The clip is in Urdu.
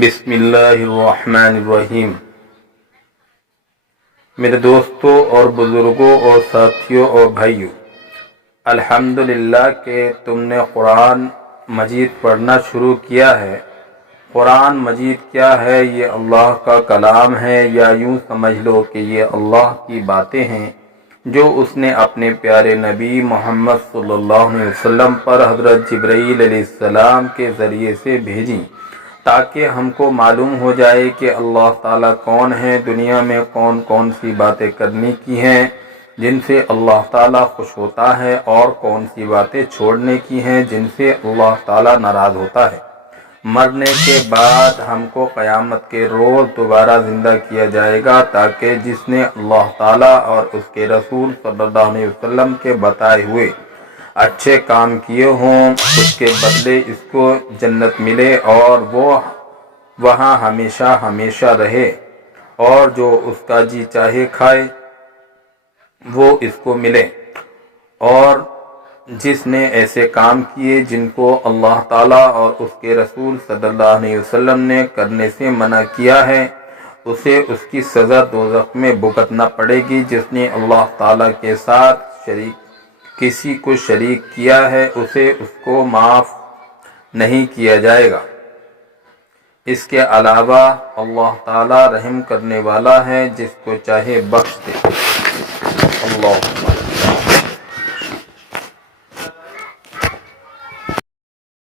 بسم اللہ الرحمن الرحیم۔ میرے دوستوں اور بزرگوں اور ساتھیوں اور بھائیوں، الحمدللہ کہ تم نے قرآن مجید پڑھنا شروع کیا ہے۔ قرآن مجید کیا ہے؟ یہ اللہ کا کلام ہے، یا یوں سمجھ لو کہ یہ اللہ کی باتیں ہیں جو اس نے اپنے پیارے نبی محمد صلی اللہ علیہ وسلم پر حضرت جبرائیل علیہ السلام کے ذریعے سے بھیجیں، تاکہ ہم کو معلوم ہو جائے کہ اللہ تعالیٰ کون ہے، دنیا میں کون کون سی باتیں کرنے کی ہیں جن سے اللہ تعالیٰ خوش ہوتا ہے، اور کون سی باتیں چھوڑنے کی ہیں جن سے اللہ تعالیٰ ناراض ہوتا ہے۔ مرنے کے بعد ہم کو قیامت کے روز دوبارہ زندہ کیا جائے گا، تاکہ جس نے اللہ تعالیٰ اور اس کے رسول صلی اللہ علیہ وسلم کے بتائے ہوئے اچھے کام کیے ہوں، اس کے بدلے اس کو جنت ملے اور وہ وہاں ہمیشہ ہمیشہ رہے، اور جو اس کا جی چاہے کھائے وہ اس کو ملے۔ اور جس نے ایسے کام کیے جن کو اللہ تعالیٰ اور اس کے رسول صلی اللہ علیہ وسلم نے کرنے سے منع کیا ہے، اسے اس کی سزا دوزخ میں بھگتنا پڑے گی۔ جس نے اللہ تعالیٰ کے ساتھ کسی کو شریک کیا ہے، اسے اس کو معاف نہیں کیا جائے گا۔ اس کے علاوہ اللہ تعالیٰ رحم کرنے والا ہے، جس کو چاہے بخش دے۔ اللہ